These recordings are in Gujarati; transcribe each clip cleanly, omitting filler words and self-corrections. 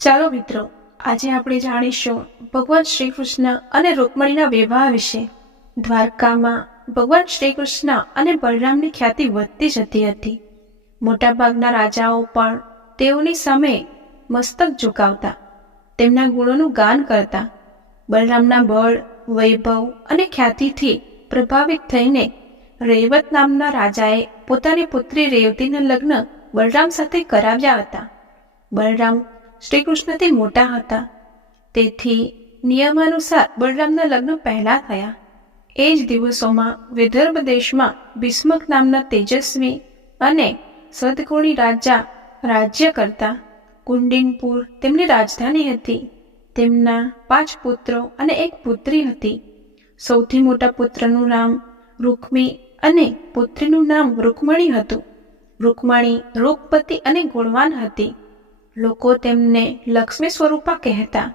ચાલો મિત્રો, આજે આપણે જાણીશું ભગવાન શ્રી કૃષ્ણ અને રૂકમણીના વિવાહ વિશે. દ્વારકામાં ભગવાન શ્રી કૃષ્ણ અને બલરામની ખ્યાતિ વધતી જતી હતી. મોટાભાગના રાજાઓ પણ તેઓની સામે મસ્તક ઝુકાવતા, તેમના ગુણોનું ગાન કરતા. બલરામના બળ, વૈભવ અને ખ્યાતિથી પ્રભાવિત થઈને રૈવત નામના રાજાએ પોતાની પુત્રી રેવતીના લગ્ન બલરામ સાથે કરાવ્યા હતા. બલરામ શ્રી કૃષ્ણથી મોટા હતા, તેથી નિયમાનુસાર બલરામના લગ્ન પહેલા થયા. એ જ દિવસોમાં વિદર્ભ દેશમાં ભીષ્મક નામના તેજસ્વી અને સદગુણી રાજા રાજ્ય કરતા. કુંડિનપુર તેમની રાજધાની હતી. તેમના 5 પુત્રો અને 1 પુત્રી હતી. સૌથી મોટા પુત્રનું નામ રૂક્મી અને પુત્રીનું નામ રૂકમણી હતું. રૂકમણી રૂપવતી અને ગુણવાન હતી. લોકો તેમને લક્ષ્મી સ્વરૂપા કહેતા.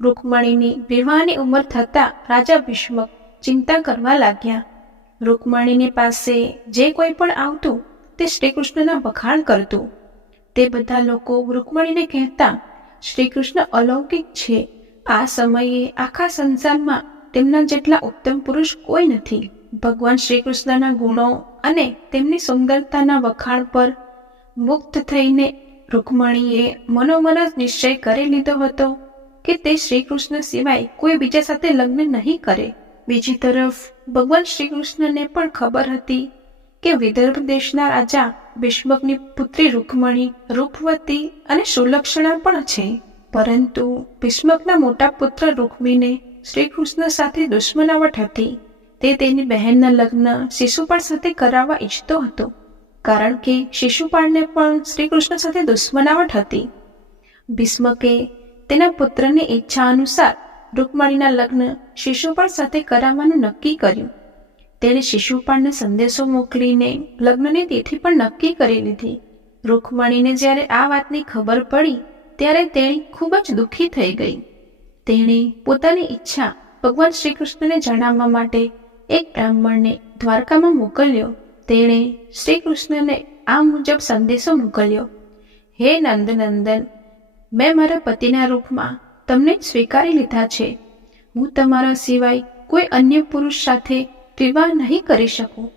રૂકમણીની વિવાહની ઉંમર થતાં રાજા ભીષ્મક ચિંતા કરવા લાગ્યા. રૂકમણીની પાસે જે કોઈ પણ આવતું તે શ્રી કૃષ્ણના વખાણ કરતું. તે બધા લોકો રૂકમણીને કહેતા, શ્રી કૃષ્ણ અલૌકિક છે. આ સમયે આખા સંસારમાં તેમના જેટલા ઉત્તમ પુરુષ કોઈ નથી. ભગવાન શ્રી કૃષ્ણના ગુણો અને તેમની સુંદરતાના વખાણ પર મુગ્ધ થઈને રૂકમણીએ મનોમન નિશ્ચય કરી લીધો હતો કે તે શ્રી કૃષ્ણ સિવાય કોઈ બીજા સાથે લગ્ન નહીં કરે. બીજી તરફ ભગવાન શ્રી કૃષ્ણને પણ ખબર હતી કે વિદર્ભ દેશના રાજા ભીષ્મકની પુત્રી રૂકમણી રૂપવતી અને સુલક્ષણા પણ છે. પરંતુ ભીષ્મકના મોટા પુત્ર રૂકમીને શ્રી કૃષ્ણ સાથે દુશ્મનાવટ હતી. તે તેની બહેનના લગ્ન શિશુપાળ સાથે કરાવવા ઈચ્છતો હતો, કારણ કે શિશુપાળને પણ શ્રી કૃષ્ણ સાથે દુશ્મનાવટ હતી. ભીષ્મકે તેના પુત્રની ઈચ્છા અનુસાર રૂકમણીના લગ્ન શિશુપાળ સાથે કરાવવાનું નક્કી કર્યું. તેણે શિશુપાળને સંદેશો મોકલીને લગ્નની તિથિ પણ નક્કી કરી લીધી. રૂકમણીને જ્યારે આ વાતની ખબર પડી ત્યારે તેણી ખૂબ જ દુઃખી થઈ ગઈ. તેણે પોતાની ઈચ્છા ભગવાન શ્રી કૃષ્ણને જણાવવા માટે એક બ્રાહ્મણને દ્વારકામાં મોકલ્યો. તેણે શ્રી કૃષ્ણને આ મુજબ સંદેશો મોકલ્યો: હે નંદનંદન, મેં મારા પતિના રૂપમાં તમને સ્વીકારી લીધા છે. હું તમારા સિવાય કોઈ અન્ય પુરુષ સાથે વિવાહ નહીં કરી શકું.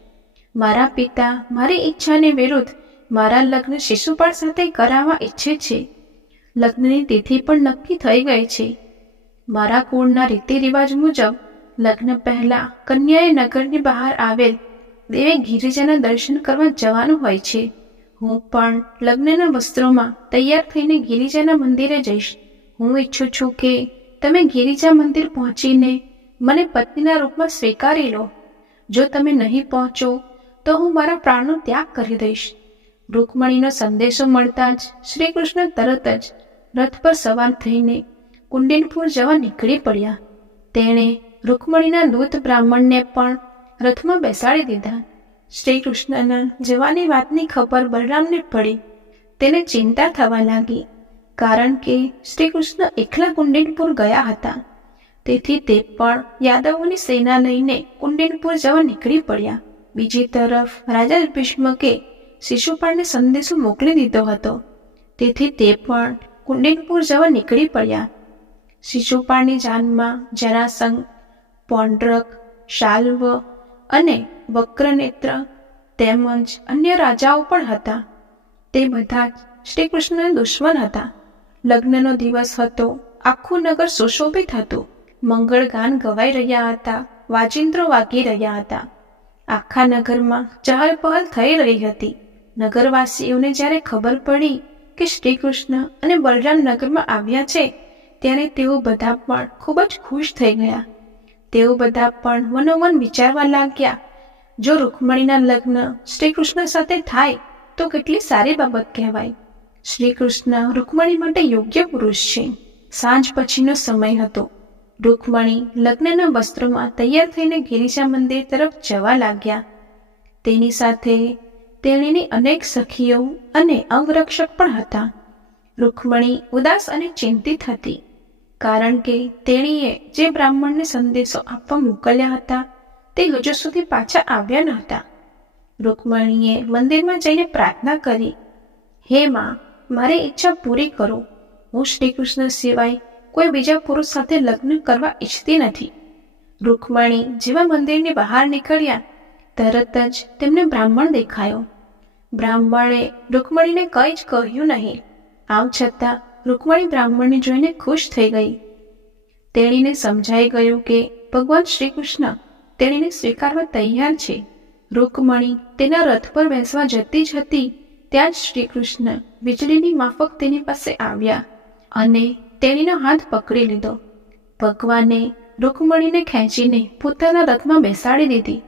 મારા પિતા મારી ઈચ્છાને વિરુદ્ધ મારા લગ્ન શિશુપાળ સાથે કરાવવા ઈચ્છે છે. લગ્નની તિથિ પણ નક્કી થઈ ગઈ છે. મારા કુળના રીતિ રિવાજ મુજબ લગ્ન પહેલા કન્યાએ નગરની બહાર આવેલ દેવી ગિરિજાના દર્શન કરવા જવાનું હોય છે. હું પણ લગ્નના વસ્ત્રોમાં તૈયાર થઈને ગિરિજાના મંદિરે જઈશ. હું ઈચ્છું છું કે તમે ગિરિજા મંદિર પહોંચીને મને પત્નીના રૂપમાં સ્વીકારી લો. જો તમે નહીં પહોંચો તો હું મારા પ્રાણનો ત્યાગ કરી દઈશ. રૂકમણીનો સંદેશો મળતા જ શ્રી કૃષ્ણ તરત જ રથ પર સવાર થઈને કુંડિનપુર જવા નીકળી પડ્યા. તેણે રૂકમણીના દૂત બ્રાહ્મણને પણ રથમાં બેસાડી દીધા. શ્રી કૃષ્ણના જવાની વાતની ખબર બલરામને પડી. તેને ચિંતા થવા લાગી, કારણ કે શ્રી કૃષ્ણ એકલા કુંડિનપુર ગયા હતા. તેથી તે પણ યાદવોની સેના લઈને કુંડિનપુર જવા નીકળી પડ્યા. બીજી તરફ રાજા ભીષ્મકે શિશુપાળને સંદેશો મોકલી દીધો હતો, તેથી તે પણ કુંડિનપુર જવા નીકળી પડ્યા. શિશુપાળની જાનમાં જરાસંઘ, પૌંડ્રક, શાલ્વ અને વક્રનેત્ર તેમજ અન્ય રાજાઓ પણ હતા. તે બધા જ શ્રી કૃષ્ણના દુશ્મન હતા. લગ્નનો દિવસ હતો. આખું નગર સુશોભિત હતું. મંગળ ગાન ગવાઈ રહ્યા હતા. વાજિંત્રો વાગી રહ્યા હતા. આખા નગરમાં ચહલ પહલ થઈ રહી હતી. નગરવાસીઓને જ્યારે ખબર પડી કે શ્રી કૃષ્ણ અને બલરામ નગરમાં આવ્યા છે, ત્યારે તેઓ બધા પણ ખૂબ જ ખુશ થઈ ગયા. તેઓ બધા પણ મનોમન વિચારવા લાગ્યા, જો રૂકમણીના લગ્ન શ્રી કૃષ્ણ સાથે થાય તો કેટલી સારી બાબત કહેવાય. શ્રી કૃષ્ણ રૂકમણી માટે યોગ્ય પુરુષ છે. સાંજ પછીનો સમય હતો. રૂકમણી લગ્નના વસ્ત્રોમાં તૈયાર થઈને ગિરિજા મંદિર તરફ જવા લાગ્યા. તેની સાથે તેણીની અનેક સખીઓ અને અંગરક્ષક પણ હતા. રૂકમણી ઉદાસ અને ચિંતિત હતી, કારણ કે તેણીએ જે બ્રાહ્મણને સંદેશો આપવા મોકલ્યા હતા તે હજુ સુધી પાછા આવ્યા ન હતા. રૂકમણીએ મંદિરમાં જઈને પ્રાર્થના કરી: હે માં, મારી ઈચ્છા પૂરી કરો. હું શ્રી કૃષ્ણ સિવાય કોઈ બીજા પુરુષ સાથે લગ્ન કરવા ઈચ્છતી નથી. રૂકમણી જેવા મંદિરની બહાર નીકળ્યા તરત જ તેમને બ્રાહ્મણ દેખાયો. બ્રાહ્મણે રૂકમણીને કંઈ જ કહ્યું નહીં. આમ છતાં રૂકમણી બ્રાહ્મણને જોઈને ખુશ થઈ ગઈ. તેણીને સમજાઈ ગયું કે ભગવાન શ્રી કૃષ્ણ તેણીને સ્વીકારવા તૈયાર છે. રૂકમણી તેના રથ પર બેસવા જતી જ હતી ત્યાં જ શ્રી કૃષ્ણ વીજળીની માફક તેની પાસે આવ્યા અને તેણીનો હાથ પકડી લીધો. ભગવાને રૂકમણીને ખેંચીને પોતાના રથમાં બેસાડી દીધી.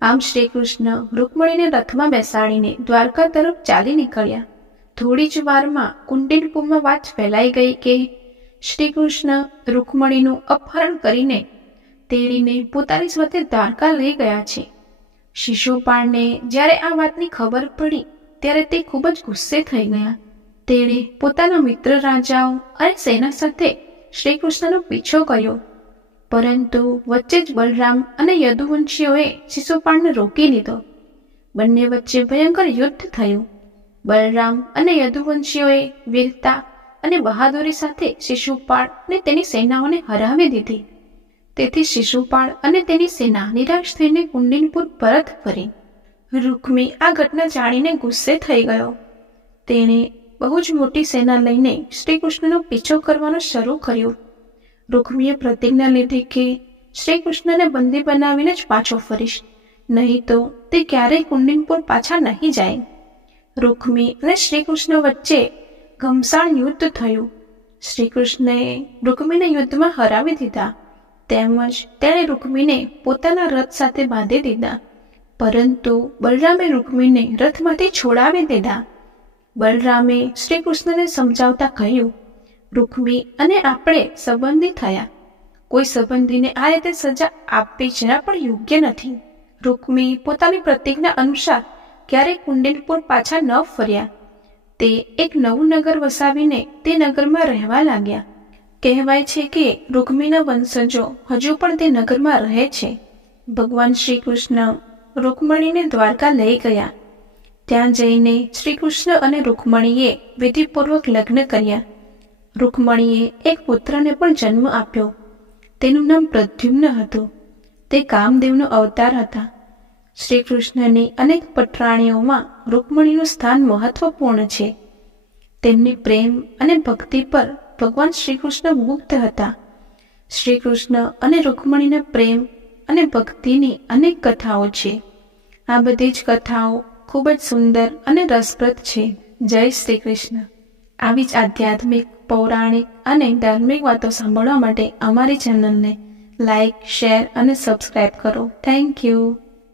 આમ શ્રી કૃષ્ણ રૂકમણીને રથમાં બેસાડીને દ્વારકા તરફ ચાલી નીકળ્યા. થોડી જ વારમાં કુંડિનપુરમાં વાત ફેલાઈ ગઈ કે શ્રી કૃષ્ણ રૂકમણીનું અપહરણ કરીને તેણીને પોતાની સાથે દ્વારકા લઈ ગયા છે. શિશુપાળને જ્યારે આ વાતની ખબર પડી ત્યારે તે ખૂબ જ ગુસ્સે થઈ ગયા. તેણે પોતાના મિત્ર રાજાઓ અને સેના સાથે શ્રી કૃષ્ણનો પીછો કર્યો, પરંતુ વચ્ચે જ બલરામ અને યદુવંશીઓએ શિશુપાળને રોકી લીધો. બંને વચ્ચે ભયંકર યુદ્ધ થયું. બલરામ અને યદુવંશીઓએ વીરતા અને બહાદુરી સાથે શિશુપાળ અને તેની સેનાઓને હરાવી દીધી. તેથી શિશુપાળ અને તેની સેના નિરાશ થઈને કુંડિનપુર પરત ફરી. રૂકમી આ ઘટના જાણીને ગુસ્સે થઈ ગયો. તેણે બહુ જ મોટી સેના લઈને શ્રી કૃષ્ણનો પીછો કરવાનો શરૂ કર્યો. રૂકમીએ પ્રતિજ્ઞા લીધી કે શ્રી કૃષ્ણને બંદી બનાવીને જ પાછો ફરીશ, નહીં તો તે ક્યારેય કુંડિનપુર પાછા નહીં જાય. રૂકમી અને શ્રી કૃષ્ણ વચ્ચે ઘમસાણ યુદ્ધ થયું. શ્રી કૃષ્ણએ રૂકમીને યુદ્ધમાં હરાવી દીધા. તેમજ તેણે રૂકમીને પોતાના રથ સાથે બાંધી દીધા, પરંતુ બલરામે રૂકમીને રથમાંથી છોડાવી દીધા. બલરામે શ્રી કૃષ્ણને સમજાવતા કહ્યું, રૂકમી અને આપણે સંબંધી થયા. કોઈ સંબંધીને આ રીતે સજા આપવી જરા પણ યોગ્ય નથી. રૂકમી પોતાની પ્રતિજ્ઞા અનુસાર ક્યારેય કુંડિનપુર પાછા ન ફર્યા. તે એક નવું નગર વસાવીને તે નગરમાં રહેવા લાગ્યા. કહેવાય છે કે રૂકમીના વંશજો હજુ પણ તે નગરમાં રહે છે. ભગવાન શ્રી કૃષ્ણ રૂકમણીને દ્વારકા લઈ ગયા. ત્યાં જઈને શ્રી કૃષ્ણ અને રૂકમણીએ વિધિપૂર્વક લગ્ન કર્યા. રૂકમણીએ એક પુત્રને પણ જન્મ આપ્યો. તેનું નામ પ્રદ્યુમ્ન હતું. તે કામદેવનો અવતાર હતા. શ્રી કૃષ્ણની અનેક પટરાણીઓમાં રૂકમણીનું સ્થાન મહત્વપૂર્ણ છે. તેમની પ્રેમ અને ભક્તિ પર ભગવાન શ્રી કૃષ્ણ મુગ્ધ હતા. શ્રી કૃષ્ણ અને રૂકમણીના પ્રેમ અને ભક્તિની અનેક કથાઓ છે. આ બધી જ કથાઓ ખૂબ જ સુંદર અને રસપ્રદ છે. જય શ્રી કૃષ્ણ. આવી જ આધ્યાત્મિક, પૌરાણિક અને ધાર્મિક વાતો સાંભળવા માટે અમારી ચેનલને લાઇક, શેર અને સબસ્ક્રાઇબ કરો. Thank you.